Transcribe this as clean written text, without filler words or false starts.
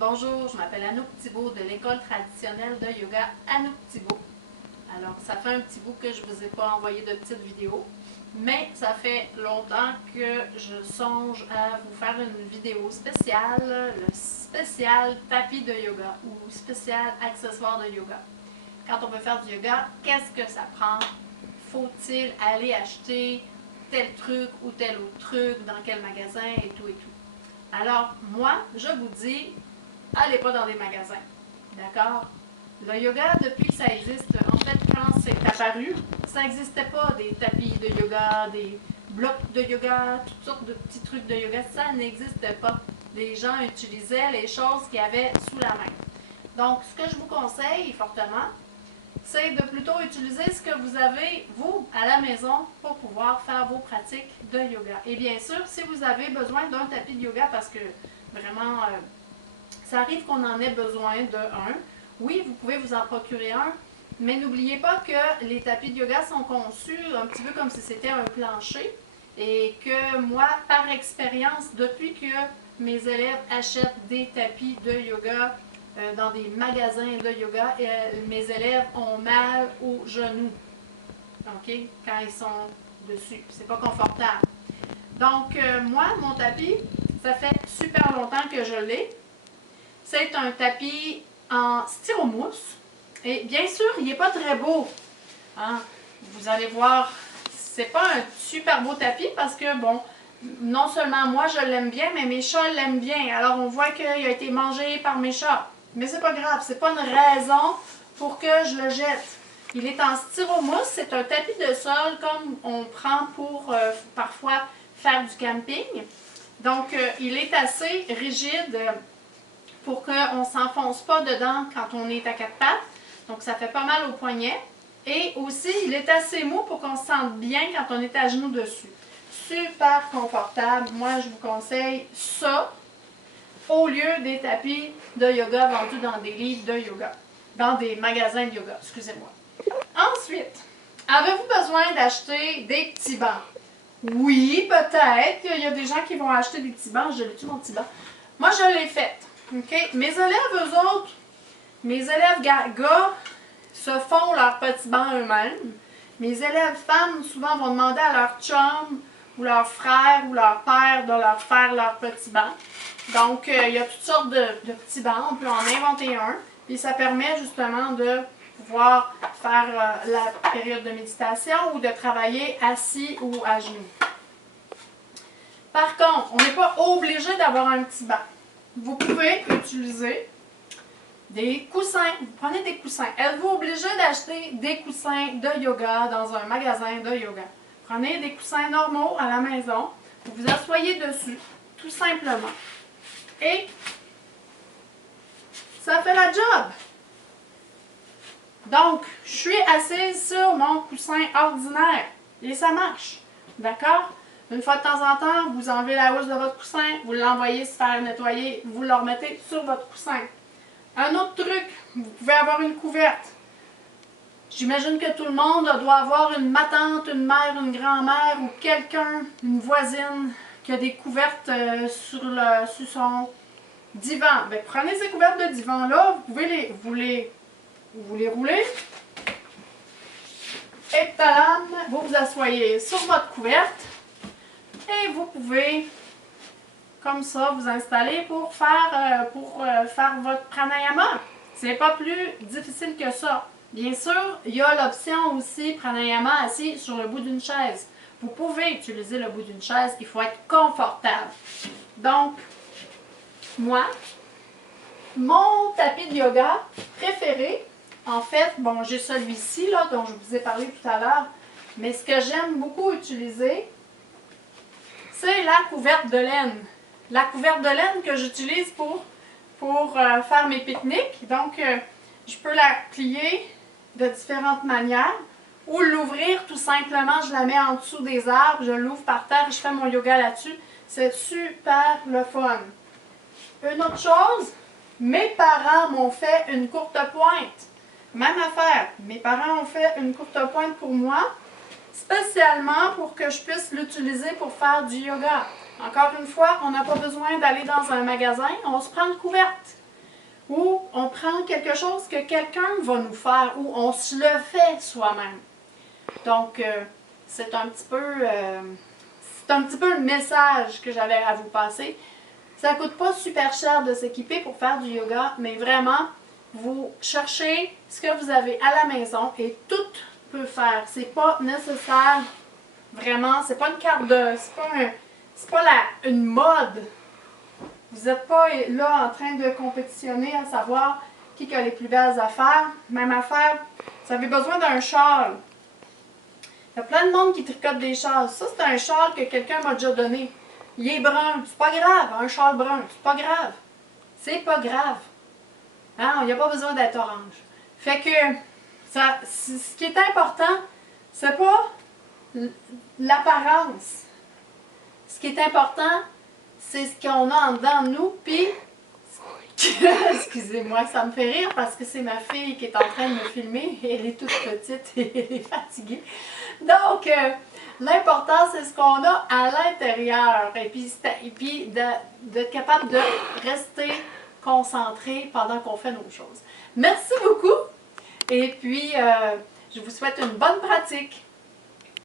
Bonjour, je m'appelle Anouk Thibault de l'école traditionnelle de yoga Anouk Thibault. Alors, ça fait un petit bout que je ne vous ai pas envoyé de petites vidéos, mais ça fait longtemps que je songe à vous faire une vidéo spéciale, le spécial tapis de yoga ou spécial accessoire de yoga. Quand on veut faire du yoga, qu'est-ce que ça prend? Faut-il aller acheter tel truc ou tel autre truc, dans quel magasin et tout et tout? Alors, moi, je vous dis, allez pas dans des magasins. D'accord? Le yoga, depuis que ça existe, en fait, quand c'est apparu, ça n'existait pas des tapis de yoga, des blocs de yoga, toutes sortes de petits trucs de yoga. Ça n'existait pas. Les gens utilisaient les choses qu'ils avaient sous la main. Donc, ce que je vous conseille fortement, c'est de plutôt utiliser ce que vous avez, vous, à la maison, pour pouvoir faire vos pratiques de yoga. Et bien sûr, si vous avez besoin d'un tapis de yoga, parce que vraiment, ça arrive qu'on en ait besoin d'un, oui, vous pouvez vous en procurer un, mais n'oubliez pas que les tapis de yoga sont conçus un petit peu comme si c'était un plancher, et que moi, par expérience, depuis que mes élèves achètent des tapis de yoga, dans des magasins de yoga, mes élèves ont mal aux genoux, ok, quand ils sont dessus. C'est pas confortable. Donc, moi, mon tapis, ça fait super longtemps que je l'ai. C'est un tapis en styromousse. Et bien sûr, il n'est pas très beau. Hein? Vous allez voir, c'est pas un super beau tapis parce que, bon, non seulement moi je l'aime bien, mais mes chats l'aiment bien. Alors, on voit qu'il a été mangé par mes chats. Mais c'est pas grave, c'est pas une raison pour que je le jette. Il est en styromousse, c'est un tapis de sol comme on prend pour parfois faire du camping. Donc, il est assez rigide pour qu'on ne s'enfonce pas dedans quand on est à quatre pattes. Donc, ça fait pas mal au poignet. Et aussi, il est assez mou pour qu'on se sente bien quand on est à genoux dessus. Super confortable. Moi, je vous conseille ça au lieu des tapis de yoga vendus dans des livres de yoga, dans des magasins de yoga, excusez-moi. Ensuite, avez-vous besoin d'acheter des petits bancs? Oui, peut-être qu'il y a des gens qui vont acheter des petits bancs. Je l'ai-tu mon petit banc? Moi, je l'ai fait. Okay? Mes élèves, eux autres, mes élèves gars se font leurs petits bancs eux-mêmes. Mes élèves femmes, souvent, vont demander à leur chum ou leur frère ou leur père de leur faire leur petit banc. Donc, il y a toutes sortes de petits bancs. On peut en inventer un. Puis, ça permet justement de pouvoir faire la période de méditation ou de travailler assis ou à genoux. Par contre, on n'est pas obligé d'avoir un petit banc. Vous pouvez utiliser des coussins. Vous prenez des coussins. Êtes-vous obligé d'acheter des coussins de yoga dans un magasin de yoga? Prenez des coussins normaux à la maison. Vous vous asseyez dessus, tout simplement. Et ça fait la job. Donc, je suis assise sur mon coussin ordinaire et ça marche. D'accord? Une fois de temps en temps, vous enlevez la housse de votre coussin, vous l'envoyez se faire nettoyer, vous le remettez sur votre coussin. Un autre truc, vous pouvez avoir une couverte. J'imagine que tout le monde doit avoir une tante, une mère, une grand-mère ou quelqu'un, une voisine, qui a des couvertes sur son divan. Bien, prenez ces couvertes de divan-là, vous pouvez vous les roulez. Et talam, vous vous asseyez sur votre couverte. Et vous pouvez, comme ça, vous installer pour faire votre pranayama. C'est pas plus difficile que ça. Bien sûr, il y a l'option aussi pranayama assis sur le bout d'une chaise. Vous pouvez utiliser le bout d'une chaise, il faut être confortable. Donc, moi, mon tapis de yoga préféré, en fait, bon, j'ai celui-ci là dont je vous ai parlé tout à l'heure, mais ce que j'aime beaucoup utiliser, c'est la couverte de laine. La couverte de laine que j'utilise pour faire mes pique-niques. Donc, je peux la plier de différentes manières ou l'ouvrir tout simplement. Je la mets en dessous des arbres, je l'ouvre par terre et je fais mon yoga là-dessus. C'est super le fun. Une autre chose, mes parents m'ont fait une courte pointe. Même affaire, mes parents ont fait une courte pointe pour moi, spécialement pour que je puisse l'utiliser pour faire du yoga. Encore une fois, on n'a pas besoin d'aller dans un magasin, on se prend une couverte. ou on prend quelque chose que quelqu'un va nous faire, ou on se le fait soi-même. Donc, c'est un petit peu le message que j'avais à vous passer. Ça ne coûte pas super cher de s'équiper pour faire du yoga, mais vraiment, vous cherchez ce que vous avez à la maison et tout peut faire. C'est pas nécessaire, vraiment, c'est pas une carte de... c'est pas une mode. Vous n'êtes pas là en train de compétitionner à savoir qui a les plus belles affaires. Même affaire, vous avez besoin d'un châle. Il y a plein de monde qui tricote des châles. Ça, c'est un châle que quelqu'un m'a déjà donné. Il est brun. C'est pas grave, un châle brun. C'est pas grave. C'est pas grave. Hein? Il n'y a pas besoin d'être orange. Fait que, ce qui est important, c'est pas l'apparence. Ce qui est important, c'est ce qu'on a en dedans de nous, puis, excusez-moi, ça me fait rire parce que c'est ma fille qui est en train de me filmer, elle est toute petite et elle est fatiguée. Donc, l'important, c'est ce qu'on a à l'intérieur, et puis d'être capable de rester concentré pendant qu'on fait nos choses. Merci beaucoup, et puis, je vous souhaite une bonne pratique.